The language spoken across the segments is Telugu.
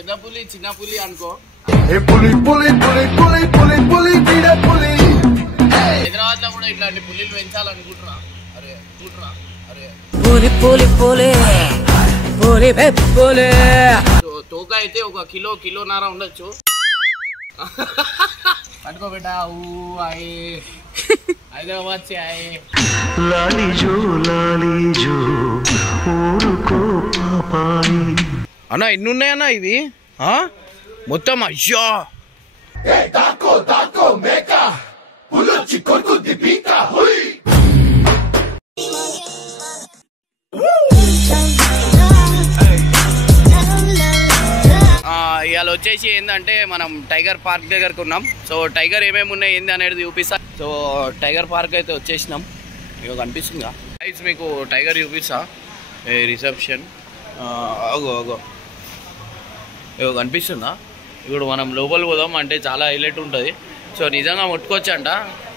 పెద్ద పులి చిన్న పులి అనుకో. హైదరాబాద్ లో కూడా ఇట్లాంటి పులిలు పెంచాలనుకుంటున్నా. అరే అనుకుంటున్నా. అరే తోక అయితే ఒక కిలోన్నర ఉండొచ్చు. పట్టుకో బేటా. హైదరాబాద్ से आए लाली जो అన్నా ఎన్ని ఉన్నాయన్నా ఇవి మొత్తం? అయ్యో ఇవాళ వచ్చేసి ఏంటంటే మనం టైగర్ పార్క్ దగ్గరకు ఉన్నాం. సో టైగర్ ఏమేమి ఉన్నాయి ఏంది అనేది చూపిస్తా. సో టైగర్ పార్క్ అయితే వచ్చేసినాం. ఇక కనిపిస్తుందా గైస్ మీకు టైగర్ చూపిస్తా. రిసెప్షన్ అగో ఇక కనిపిస్తుందా? ఇప్పుడు మనం లోపల పోదాం అంటే చాలా హైలైట్ ఉంటుంది. సో నిజంగా ముట్టుకోవచ్చంట.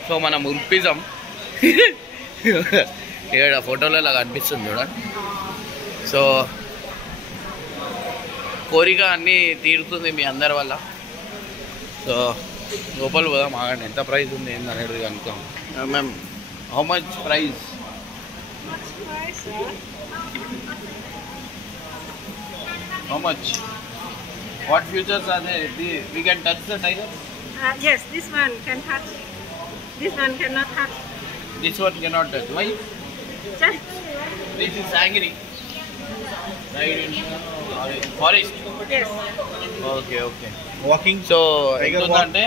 సో మనం ఉరిపిద్దాం. ఇక్కడ ఫోటోలో ఇలా కనిపిస్తుంది చూడండి. సో కోరిక అన్నీ తీరుతుంది మీ అందరి వల్ల. సో లోపల పోదాం. ఆగండి ఎంత ప్రైస్ ఉంది ఏంది అనేది కనుక్కోం. Ma'am how much price? How much? What features are there? We can touch the tiger? Yes, this one can touch. This one cannot touch. This one cannot touch. Why? Just. This is angry. Right in forest. Yes. Okay. Walking. So, ఎంతుందంటే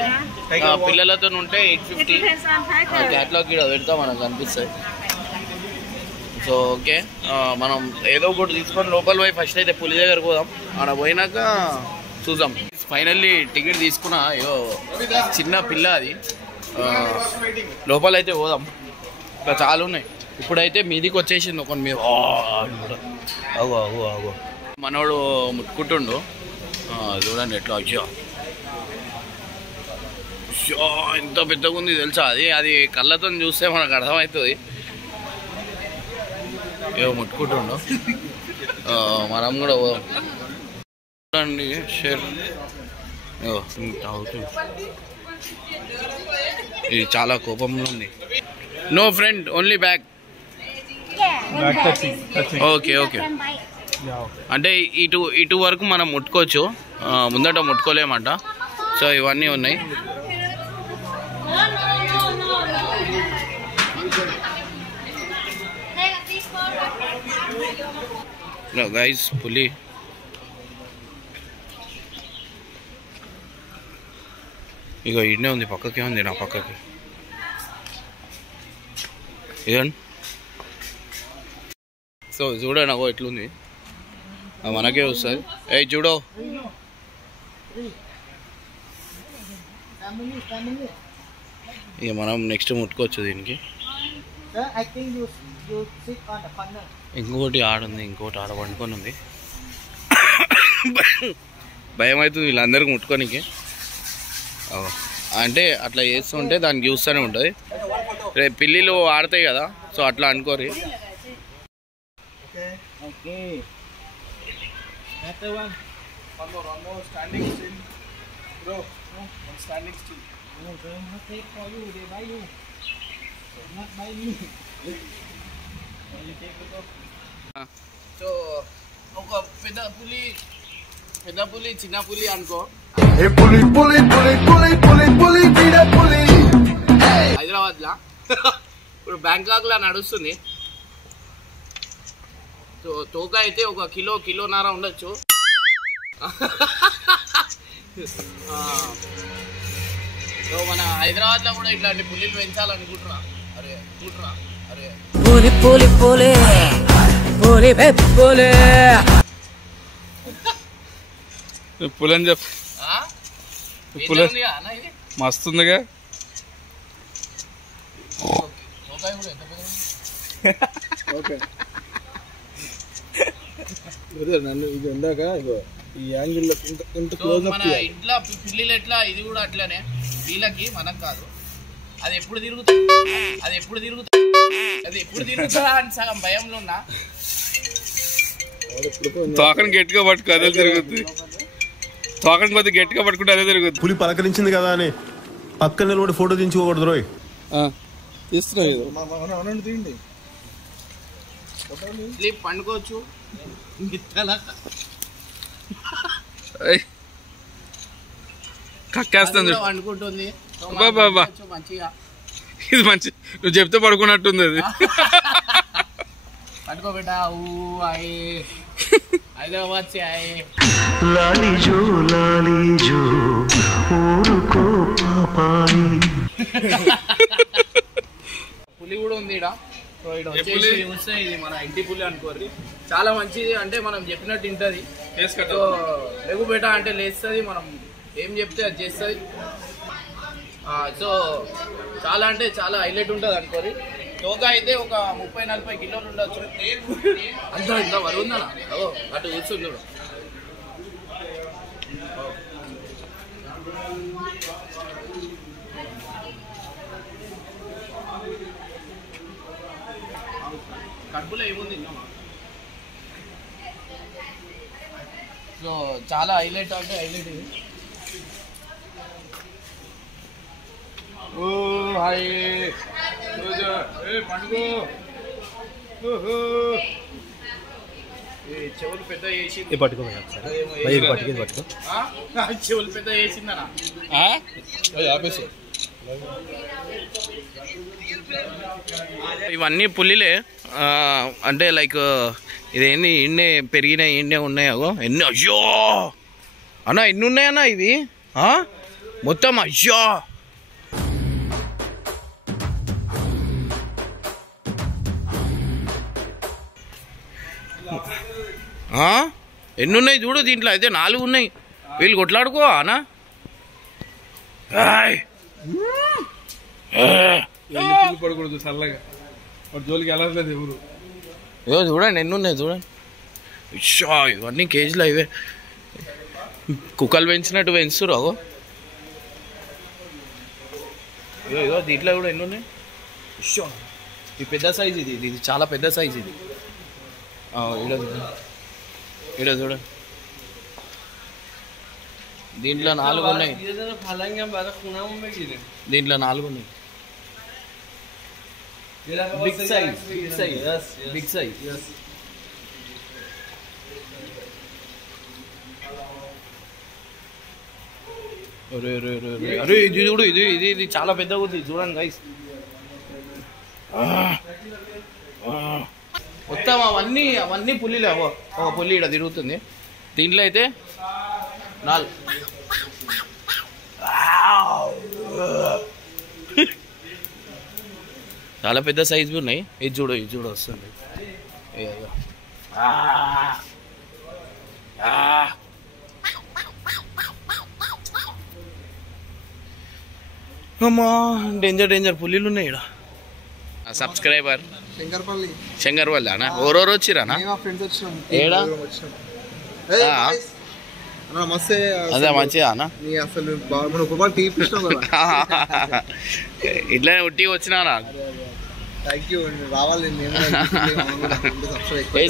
పిల్లలతో ఉంటే 850. It depends on tiger. Catalogue ఇక్కడ పెడతా మనకు కనిపిస్తాయి. సో ఓకే మనం ఏదో ఒకటి తీసుకొని లోపల పోయి ఫస్ట్ అయితే పులి దగ్గర పోదాం. అక్కడ పోయినాక చూద్దాం. ఫైనల్లీ టికెట్ తీసుకున్నా. ఏదో చిన్న పిల్ల అది. లోపల అయితే పోదాం. ఇంకా చాలా ఉన్నాయి. ఇప్పుడైతే మీదికి వచ్చేసింది ఒక మీద. అగో మనోడు ముట్టుకుంటుండు చూడండి ఎట్లా. అయ్యో ఎంత పెద్దగా ఉంది తెలుసా? అది కళ్ళతో చూస్తే మనకు అర్థమవుతుంది. ఏవో ముట్టుకుంటుండో. మనం కూడా చూడండి షేర్ అవుతుంది. ఇది చాలా కోపంలో ఉంది. No friend only back. Okay అంటే ఇటు వరకు మనం ముట్టుకోవచ్చు. ముందట ముట్టుకోలేమంట. సో ఇవన్నీ ఉన్నాయి. గైస్ పులి ఇక ఇన్నే ఉంది. పక్కకే ఉంది. నా పక్కకి ఇదండి. సో చూడండి అగో ఎట్లుంది. మనకే వస్తుంది. ఏ చూడో ఇక మనం నెక్స్ట్ ముట్టుకోవచ్చు దీనికి. ఇంకొకటి ఆడుంది. ఇంకొకటి ఆడ పండుకొని ఉంది. భయం అవుతుంది వీళ్ళందరికీ ముట్టుకోనికి. అంటే అట్లా చేస్తుంటే దాన్ని చూస్తూనే ఉంటుంది. రేపు పిల్లిలు ఆడతాయి కదా. సో అట్లా అనుకోరు. సో ఒక పెద్ద పులి చిన్న పులి అనుకో. హైదరాబాద్ లా ఇప్పుడు బ్యాంకాక్ లా నడుస్తుంది. సో తోక అయితే ఒక కిలోన్నర ఉండొచ్చు. సో మన హైదరాబాద్ లో కూడా ఇట్లాంటి పులిలు పెంచాలనుకుంటున్నా. అరే పులని చెప్పు. మస్తుందిగా. నన్ను ఇది ఉందాక ఈ యాంగిల్ మన ఇంట్లో పిల్లిలు ఎట్లా ఇది కూడా అట్లానే. వీళ్ళకి మనకు కాదు. అది ఎప్పుడు తిరుగుతుందా అని సగం భయంలో ఉన్నా. తోకని గట్టిగా పట్టుకు అదే తిరుగుతుంది. తోకని కొద్దిగా గట్టిగా పట్టుకుంటే అదే తిరుగుతుంది. పులి పలకరించింది కదా అని పక్కన నిలబడి ఫోటో దించుకోకూడదు రోయ్. తీస్తున్నావు ఏదో అనండి తీయండి. స్లీప్ పండుకోవచ్చు. కక్కేస్తుంది పండుకుంటుంది మంచిగా. ఇది మంచి నువ్వు చెప్తే పడుకున్నట్టుంది అది. పట్టుకోబెట్టా హైదరాబాద్ से आए పులి కూడా ఉంది ఈడ. సో ఈడ వచ్చేసి చూస్తే ఇది మన ఇంటి పులి అనుకోర్రి. చాలా మంచిది, అంటే మనం చెప్పినట్టు తింటది. సో లెగు బేటా అంటే లేస్తుంది, మనం ఏం చెప్తే అది చేస్తుంది. సో చాలా అంటే చాలా హైలైట్ ఉంటుంది అనుకోరి. యోగా అయితే ఒక 30-40 కిలోలు ఉండొచ్చు. అంత ఇంత వరకు ఉందా అటు కూర్చుంది చూడు. కడుపులో ఏముంది. సో చాలా హైలైట్ అంటే హైలైట్ ఇది. హాయ్ పండుగ. చెవులు పెద్ద చేసింది. చెవులు పెద్ద చేసిందనా? ఇవన్నీ పులిలే. అంటే లైక్ ఇదేంది ఇండే పెరిగినాయి, ఇండే ఉన్నాయో ఎన్ని. అయ్యో అన్నా ఎన్ని ఉన్నాయన్నా ఇవి మొత్తం? అయ్యో ఎన్ని ఉన్నాయి చూడు. దీంట్లో అయితే 4 ఉన్నాయి. వీళ్ళు కొట్లాడుకో అనా. పడకూడదు చల్లగా, జోలికి వెళ్ళట్లేదు ఎవరు. ఏదో చూడండి ఎన్ని ఉన్నాయి చూడండి. ఇవన్నీ కేజీలు ఇవే. కుక్కలు పెంచినట్టు పెంచుతారు అగో. ఏదో దీంట్లో కూడా ఎన్ని ఉన్నాయి. ఇది పెద్ద సైజ్, ఇది చాలా పెద్ద సైజ్ ఇది. ఈడ చూడ, దీంట్లో 4 ఉన్నాయి. దీంట్లో 4 ఉన్నాయి. Big size, big size, big size. అరే ఇది చూడు, ఇది చాలా పెద్దగా ఉంది చూడండి గైస్. మొత్తం అవన్నీ పులిలే. ఒక పులి ఇక్కడ తిరుగుతుంది. దీంట్లో అయితే 4. చాలా పెద్ద సైజు ఉన్నాయి. ఇది చూడు వస్తుంది. అమ్మా డేంజర్ పులిలు ఉన్నాయి ఇక్కడ. సబ్స్క్రైబర్ శంకర్పల్లి అన్న ఓరోరు వచ్చిరానా? ఏడా అదే మంచిదా అన్న. ఇట్లనే ఉట్టి వచ్చినా.